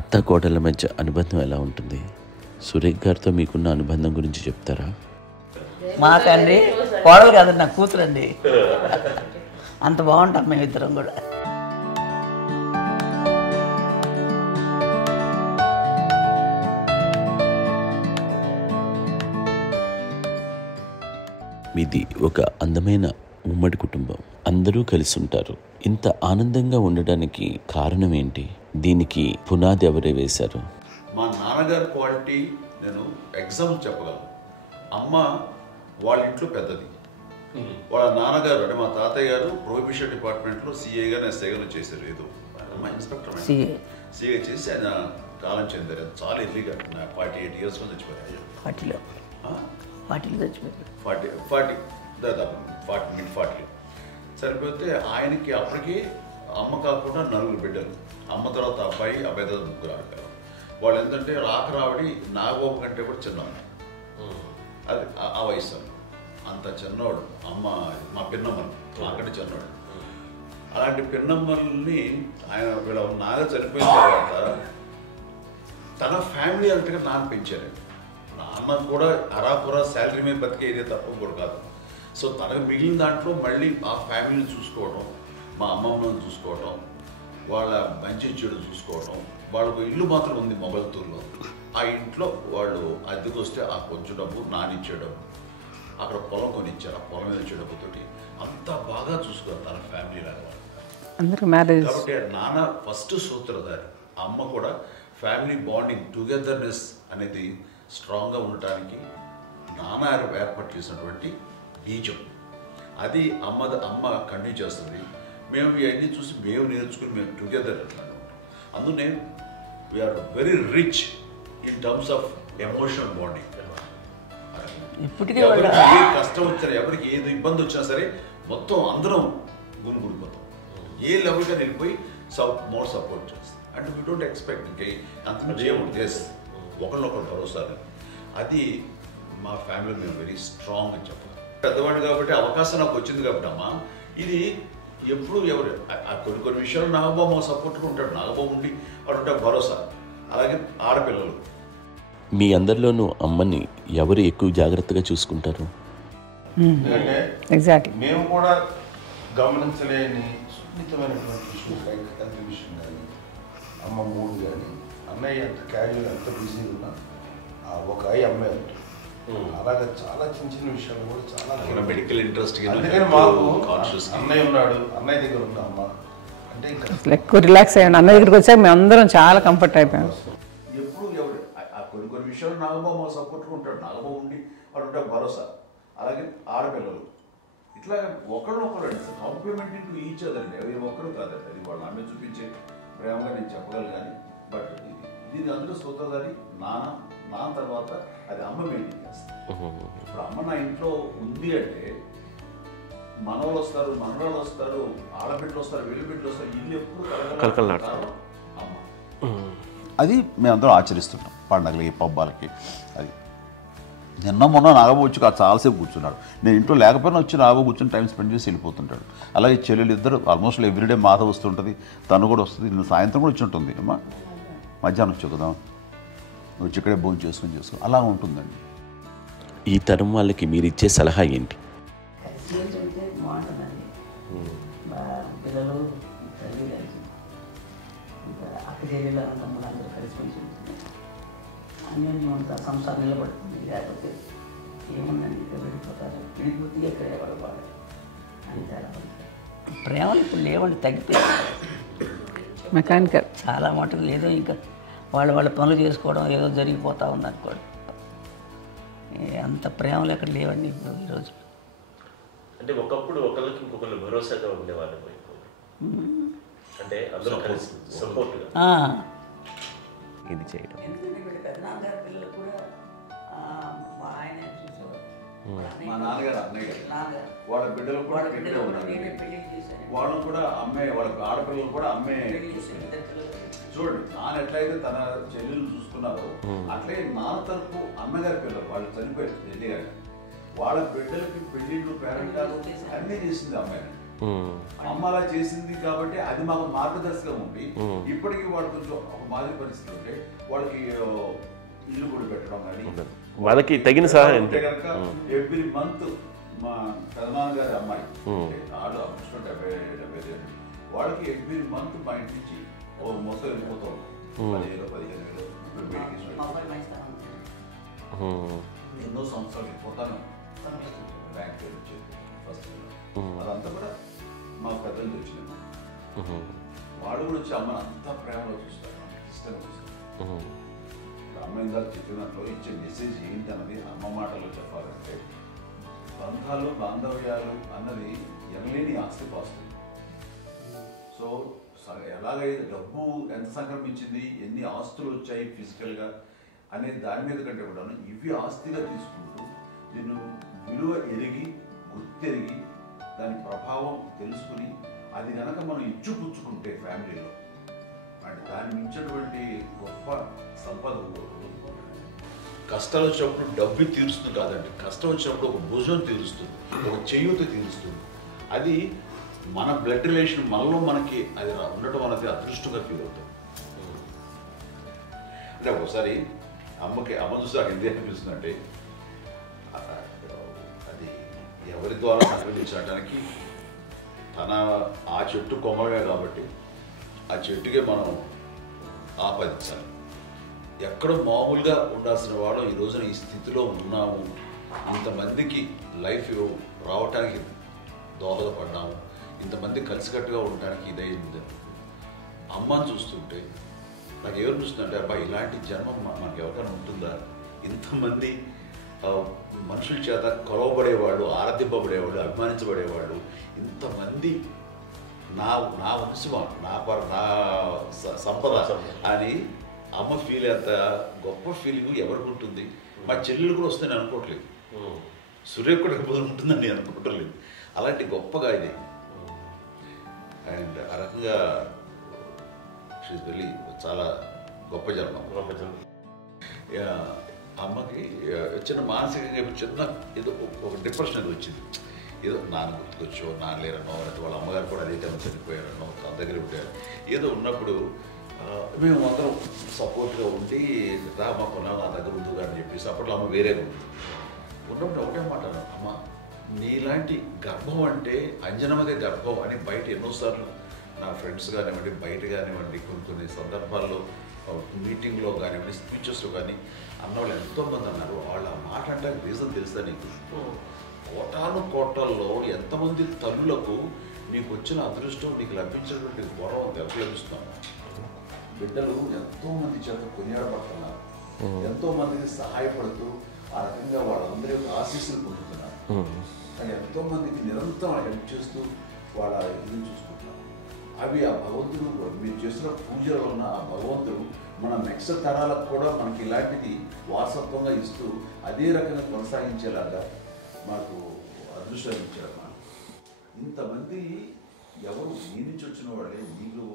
అత్త కోడళ్ళ మధ్య అనుబంధం ఎలా ఉంటుంది? సురేఖ్ గారితో మీకున్న అనుబంధం గురించి చెప్తారా? మాకండి కోడలు కాదు, నా కూతురండి. అంత బాగుంటాం మేమిద్దరం కూడా. మీది ఒక అందమైన ఉమ్మడి కుటుంబం, అందరూ కలిసి ఉంటారు. ఇంత ఆనందంగా ఉండడానికి కారణం ఏంటి? దీనికి పునాది ఎవరే వేశారు? మా నాన్నగారి క్వాలిటీ నేను ఎగ్జాంపుల్ చెప్పగలను. అమ్మ వాళ్ళ ఇంట్లో పెద్దది, వాళ్ళ నాన్నగారు అంటే మా తాతయ్య గారు ప్రొహిబిషన్ డిపార్ట్మెంట్లో సిఐగా ఎస్ఐగా చేశారు. ఏదో అమ్మ ఇన్స్పెక్టర్ సిఏ సీఏ చేసి ఆయన కాలం చెందారు. చాలా ఎర్లీగా 48 years చచ్చిపోయారు. 40లో చచ్చిపోయారు. 40 దాదాపు 40 mid-40 సరిపోతే ఆయనకి అప్పటికి అమ్మ కాకుండా 4 బిడ్డలు. అమ్మ తర్వాత అబ్బాయి తర్వాత 3 ఆడపిల్లలు. వాళ్ళు ఏంటంటే రాకరావడి నాగబాబు కంటే కూడా చిన్నవాడు. అది ఆ వయసు అంత చిన్నవాడు. అమ్మ మా పిన్నమ్మలు నాకంటే చిన్నవాడు. అలాంటి పిన్నమ్మల్ని ఆయన వీళ్ళ నాగ చనిపోయిన తర్వాత తన ఫ్యామిలీ అంతగా నాన్న పెంచారు. నాన్న కూడా అరాపురా శాలరీ మీద బతికేదే తప్ప కూడా కాదు. సో తనకు మిగిలిన దాంట్లో మళ్ళీ ఆ ఫ్యామిలీని చూసుకోవడం, మా అమ్మమ్మని చూసుకోవడం, వాళ్ళ మంచి చెడు చూసుకోవడం. వాళ్ళకు ఇల్లు మాత్రం ఉంది మొగల్తూరులో. ఆ ఇంట్లో వాళ్ళు అద్దెకు వస్తే ఆ కొంచెం డబ్బు నానిచ్చే డబ్బు, అక్కడ పొలం కొనిచ్చారు. ఆ పొలం ఇచ్చే డబ్బుతోటి అంతా బాగా చూసుకోరు తన ఫ్యామిలీ లాగా. కాబట్టి నాన్న ఫస్ట్ సూత్రధారి. అమ్మ కూడా ఫ్యామిలీ బాండింగ్ టుగెదర్నెస్ అనేది స్ట్రాంగ్గా ఉండటానికి నాన్న ఏర్పాటు చేసినటువంటి బీజం. అది అమ్మ కంటిన్యూ చేస్తుంది. మేము ఇవన్నీ చూసి మేము నేర్చుకుని మేము టుగెదర్ అంటున్నాను. అందునే we are very rich in terms of emotional bonding. ఎవరికి ఏ కష్టం వచ్చినా, ఎవరికి ఏది ఇబ్బంది వచ్చినా సరే మొత్తం అందరం గుమిగూడిపోతాం. ఏ లెవెల్గా వెళ్ళిపోయి మోర్ సపోర్ట్ చేస్తాం. అంటే వీ డోంట్ ఎక్స్పెక్ట్ ఇంకా అంతమంది ఏముంటుంది. ఎస్ ఒకరినొకరు భరోసా. అది మా ఫ్యామిలీ మేము వెరీ స్ట్రాంగ్ అని చెప్పాలి. పెద్దవాడు కాబట్టి అవకాశం నాకు వచ్చింది కాబట్టి అమ్మ ఇది ఎప్పుడు ఎవరు కొన్ని విషయాలు నాగబాబు మా సపోర్ట్గా ఉంటాడు. నాగబాబు ఉండి వాడు ఉంటే భరోసా. అలాగే ఆడపిల్లలు. మీ అందరిలోనూ అమ్మని ఎవరు ఎక్కువ జాగ్రత్తగా చూసుకుంటారు? ఎందుకంటే ఎగ్జాక్ట్లీ మేము కూడా గమనించలేని సున్నితమైనటువంటి ఇష్యూస్ లైక్ హెల్త్ విషయం కానీ, అమ్మ మూడు కానీ, అన్నయ్య ఎంత క్యాజువల్ ఎంత బిజీ ఉన్నా ఒక అమ్మాయి ఉంటుంది. అలాగే చాలా చిన్న చిన్న విషయాలు కూడా చాలా మెడికల్ ఇంట్రెస్ట్. అందుకని మాకు అన్నయ్య ఉన్నాడు, అన్నయ్య దగ్గర ఉన్న అమ్మ అంటే ఇంకా ఎక్కువ రిలాక్స్ అయ్యాను. అన్న దగ్గరికి వచ్చాక మేము అందరం చాలా కంఫర్ట్ అయిపోయాం. ఎప్పుడు ఎవరు కొన్ని విషయాలు నాగబాబు మా సపోర్ట్గా ఉంటాడు. నాగబాబు ఉండి వాడు ఉంటే భరోసా. అలాగే ఆడపిల్లలు ఇట్లా ఒకరినొకరు అండి కాంప్లిమెంటింగ్ టు ఈచ్ అదర్ అండి. అవి ఒక్కరు కాదండి. అది వాళ్ళు అమ్మే చూపించే ప్రేమగా నేను చెప్పగలను. కానీ బట్ దీని అందరూ సూత్రధారి నాన్న తర్వాత అది అమ్మ మెయింటైన్ చేస్తుంది. ఇప్పుడు అమ్మ నా ఇంట్లో ఉంది అంటే మనవాళ్ళు వస్తారు, మనవాళ్ళు వస్తారు, ఆడబిడ్డలు వస్తారు, వీళ్ళ బిడ్డలు వస్తారు. ఇల్లు ఎప్పుడు కలకలాడతారు అమ్మ. అది మేమందరం ఆచరిస్తుంటాం పండగలకి, పబ్బాలకి. అది నిన్న మొన్న నాగబాబు వచ్చి చాలాసేపు కూర్చున్నాడు. నేను ఇంట్లో లేకపోయినా వచ్చి నాగబాబు కూర్చొని టైం స్పెండ్ చేసి వెళ్ళిపోతుంటాడు. అలాగే చెల్లెలు ఇద్దరు ఆల్మోస్ట్ ఎవ్రీడే మాత వస్తుంటుంది, తను కూడా వస్తుంది. నిన్న సాయంత్రం కూడా వచ్చి ఉంటుంది. అమ్మా మధ్యాహ్నం వచ్చి కదా వచ్చి ఇక్కడే భోజనం చేసుకుని అలా ఉంటుందండి. ఈ తరం వాళ్ళకి మీరు ఇచ్చే సలహా ఏంటి? ఉంటే బాగుంటుందండి. పిల్లలు తల్లి కలిసి ఇంకా అక్క చెల్లెలు తమ్ముడు అందరూ కలిసిమెలిసి ఉంటుంది. అన్యోన్యం అంతా సంసారం నిలబడుతుంది. లేకపోతే ఏముందండి ఇక్కడ వెళ్ళిపోతారు, విడిపోతే ఎక్కడే పడవాలి అంతే. ప్రేమలు ఇప్పుడు లేవండి, తగ్గిపోయాయి. మెకానికల్ చాలా మటుకు లేదో ఇంకా వాళ్ళ పనులు చేసుకోవడం ఏదో జరిగిపోతూ ఉంది అనుకోండి. అంత ప్రేమలు ఎక్కడ లేవండి ఇప్పుడు ఈరోజు. అంటే ఒకప్పుడు ఒకరికి ఇంకొకరు భరోసాగా ఉండేవాళ్ళు. అంటే అందరూ కలిసి సపోర్ట్గా ఇది చేయడం. ఎందుకంటే వీళ్ళ పెద్దనాన్నగారి పిల్లలు కూడా ఆయన చూసేవారు. మా నాన్నగారు అన్నయ్య గారు వాళ్ళ బిడ్డలు కూడా ఇక్కడే ఉన్నారు. పెళ్లి చేశారు. వాళ్ళు కూడా అమ్మే, వాళ్ళ ఆడపిల్లలు కూడా అమ్మే. చూడండి నాన్న ఎట్లయితే తన చెల్లెలు చూసుకున్నారో అట్లే నాన్న తరపు అమ్మగారి పిల్లలు వాళ్ళు చనిపోయారు చెల్లి గారు. వాళ్ళ బిడ్డలకి పెళ్లిళ్ళు, పేరెంటాలు అన్నీ చేసింది అమ్మాయి. అమ్మ అలా చేసింది కాబట్టి అది మాకు మార్గదర్శకం ఉంది. ఇప్పటికీ వాళ్ళు కొంచెం ఒక మాదిరి పరిస్థితి ఉంటే వాళ్ళకి ఇల్లు కూడా పెట్టడం కానీ వాళ్ళకి తగిన సహాయం కనుక ఎవ్రీ మంత్ మా పెదనాన్న గారి అమ్మాయి వాళ్ళు ఆల్మోస్ట్ 70 వాళ్ళకి ఎవ్రీ మంత్ మా ఇంటి నుంచి మొత్తం వెళ్ళిపోతాం 10,000-15,000 ఎన్నో సంవత్సరాలు వెళ్ళిపోతాను. బ్యాంక్ నుంచి ఫస్ట్ అదంతా కూడా మా పెద్దలు వచ్చింది. వాడు కూడా వచ్చి అమ్మని అంతా ప్రేమలో చూస్తారు, ఇష్టంగా చూస్తారు. అమ్మ ఇందాక చెప్పినట్లు ఇచ్చే మెసేజ్ ఏంటి అన్నది అమ్మ మాటల్లో చెప్పాలంటే బంధాలు, బాంధవ్యాలు అన్నది ఎనలేని ఆస్తిపాస్తులు. సో ఎలాగైతే డబ్బు ఎంత సంక్రమించింది, ఎన్ని ఆస్తులు వచ్చాయి ఫిజికల్గా అనే దాని మీద కంటే కూడా ఇవి ఆస్తిగా తీసుకుంటూ నేను విలువ ఎరిగి గుర్తెరిగి దాని ప్రభావం తెలుసుకుని అది కనుక మనం ఇచ్చుపుచ్చుకుంటే ఫ్యామిలీలో అంటే దాన్ని మించినటువంటి గొప్ప సంపద కష్టాలు వచ్చినప్పుడు డబ్బు తీరుస్తుంది కాదండి, కష్టం వచ్చినప్పుడు ఒక భుజం తీరుస్తుంది, ఒక చేయూత తీరుస్తుంది. అది మన బ్లడ్ రిలేషన్ మనలో మనకి అది ఉండటం అనేది అదృష్టంగా ఫీల్ అవుతాం. అంటే ఒకసారి అమ్మ చూసి నాకు ఎందుకు అనిపిస్తుంది అంటే అది ఎవరి ద్వారా సంక్రమించడానికి తన ఆ చెట్టు కొమ్మగా కాబట్టి ఆ చెట్టుకే మనం ఆపాదించాలి. ఎక్కడో మామూలుగా ఉండాల్సిన వాడు ఈ రోజున ఈ స్థితిలో ఉన్నాము, ఇంతమందికి లైఫ్ రావటానికి దోహదపడ్డాము, ఇంతమంది కలిసికట్టుగా ఉండడానికి ఇదైంది. అమ్మని చూస్తుంటే నాకు ఏమనిపిస్తుందంటే అబ్బాయి ఇలాంటి జన్మం మనకు ఎవరికైనా ఉంటుందా? ఇంతమంది మనుషుల చేత కొలవబడేవాడు, ఆరాధింపబడేవాడు, అభిమానించబడేవాడు, ఇంతమంది నా వంశమా, నా సంపద అని అమ్మ ఫీల్ అంత గొప్ప ఫీలింగ్ ఎవరికి ఉంటుంది? మా చెల్లెలు కూడా వస్తుందని అనుకోవట్లేదు, సూర్య కూడా ఉంటుందని నేను అనుకోవట్లేదు. అలాంటి గొప్పగా ఇది. అండ్ ఆ రకంగా షీఈస్ వెరీ చాలా గొప్ప జన్మ. అమ్మకి చిన్న మానసికంగా చిన్న ఏదో ఒక డిప్రెషన్ అది వచ్చింది. ఏదో నాన్న గుర్తుకొచ్చో, నాన్న లేరనో, లేకపోతే వాళ్ళ అమ్మగారు కూడా అదే టైం చనిపోయారనో, తన దగ్గర ఉంటారు ఏదో ఉన్నప్పుడు మేము అందరం సపోర్ట్గా ఉండి మా కొన్నాళ్ళు నా దగ్గర ఉందిగా అని చెప్పేసి అప్పట్లో అమ్మ వేరేగా ఉంది. ఉన్నప్పుడు ఒకటే మాట అమ్మ, నీలాంటి గర్భం అంటే అంజనమదే గర్భం అని బయట ఎన్నోసార్లు నా ఫ్రెండ్స్ కానివ్వండి, బయట కానివ్వండి, కొన్ని సందర్భాల్లో మీటింగ్లో కానివ్వండి, స్పీచెస్లో కానీ అన్నవాళ్ళు ఎంతోమంది అన్నారు. వాళ్ళ మాట అంటే రీజన్ తెలుసా నీకు? కోటాను కోటల్లో ఎంతమంది తల్లులకు నీకు వచ్చిన అదృష్టం, నీకు లభించినటువంటి గౌరవం ఎంత లభిస్తున్నాం. బిడ్డలు ఎంతోమంది చేత కొనియాడబడుతున్నారు, ఎంతోమందికి సహాయపడుతూ ఆ రకంగా వాళ్ళందరి యొక్క ఆశీస్సులు పొందుతున్నారు. కానీ ఎంతోమందికి నిరంతరం హెల్ప్ చేస్తూ వాళ్ళ ఇది చూసుకుంటున్నారు. అవి ఆ భగవంతుడు మీరు చేస్తున్న పూజలో ఉన్న ఆ భగవంతుడు మన నెక్స్ట్ తరాలకు కూడా మనకి ఇలాంటిది వారసత్వంగా ఇస్తూ అదే రకంగా కొనసాగించేలాగా మాకు అదృష్టాన్ని ఇచ్చారు. ఇంతమంది ఎవరు మీ నుంచి వచ్చిన వాళ్ళే, మీరు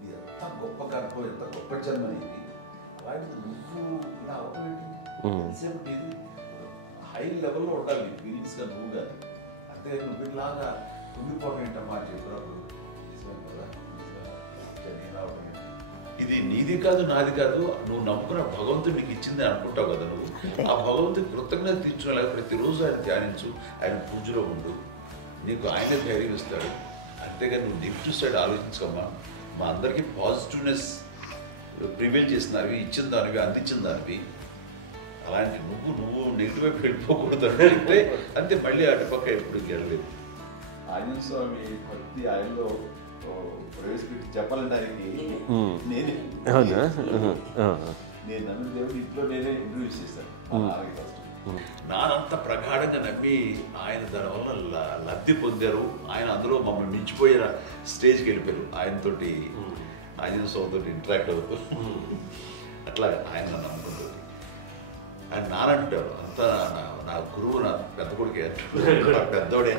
నీ ఎంత గొప్ప గర్భం, ఎంత గొప్ప జన్మ నీది. అలాంటిది నువ్వు ఇలా అవటం ఇది హై లెవెల్లో ఉండాలి నీ ఫీలింగ్స్గా నువ్వు కానీ. అంతే నువ్వు ఇలాగా కుంగిపోవడం ఏంటమ్మా అని చెప్పినప్పుడు ఇది నీది కాదు, నాది కాదు, నువ్వు నమ్ముకున్న భగవంతుడు నీకు ఇచ్చింది అనుకుంటావు కదా. నువ్వు ఆ భగవంతుడి కృతజ్ఞత తీర్చుకోలేక ప్రతిరోజు ఆయన ధ్యానించు, ఆయన పూజలో ఉండు, నీకు ఆయనే ధైర్యం ఇస్తాడు. అంతేగాని నువ్వు నెగిటివ్ సైడ్ ఆలోచించుకోమ్మా. మా అందరికీ పాజిటివ్నెస్ ప్రివైల్ చేసిన దానివి, ఇచ్చిన దానివి, అందించిన దానివి. అలాంటి నువ్వు నెగిటివ్ వైపు వెళ్ళిపోకూడదు అంటే అంతే. మళ్ళీ అటుపక్క ఎప్పుడు గెలలేదు. ఆంజనేయ స్వామి భక్తి ఆయనలో ప్రవేశపెట్టి చెప్పాలంటే ఆయనకి నేనే నేను నమ్మిన దేవుడు ఇంట్లో నేనే ఇంట్రడ్యూస్ చేశాను. నానంత ప్రగాఢంగా నమ్మి ఆయన దానివల్ల లబ్ధి పొందారు. ఆయన అందులో మమ్మల్ని మించిపోయిన స్టేజ్కి వెళ్ళిపోయారు. ఆయనతోటి ఆంజనేయ స్వామితో ఇంటరాక్ట్ అవుతూ అట్లా ఆయన నమ్ముకుంటుంది. ఆయన నానంటారు అంతా నా గురువు, నా పెద్ద కొడుకే, పెద్దోడే.